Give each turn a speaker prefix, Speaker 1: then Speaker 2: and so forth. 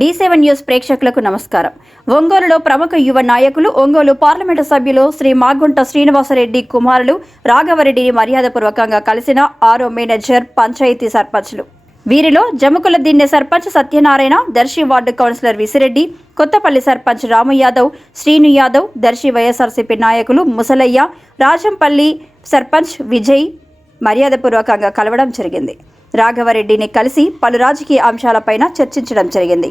Speaker 1: D seven news ప్రేక్షకులకు నమస్కారం. ఒంగోలులో ప్రముఖ యువ నాయకులు ఒంగోలు పార్లమెంటు సభ్యులు శ్రీ మాగుంట శ్రీనివాసరెడ్డి కుమారులు రాఘవరెడ్డిని మర్యాదపూర్వకంగా కలిసిన ఆరో మేనేజర్ పంచాయతీ సర్పంచ్లు. వీరిలో Jamukula Dinne sarpanch Satyanarayana Darsi ward councillor Visireddy Kothapalli sarpanch Ramu Yadav Srinu Yadav Darsi YSRCP నాయకులు ముసలయ్య రాజంపల్లి సర్పంచ్ విజయ్ మర్యాదపూర్వకంగా కలవడం జరిగింది. రాఘవరెడ్డిని కలిసి పలు రాజకీయ అంశాలపైన చర్చించడం జరిగింది.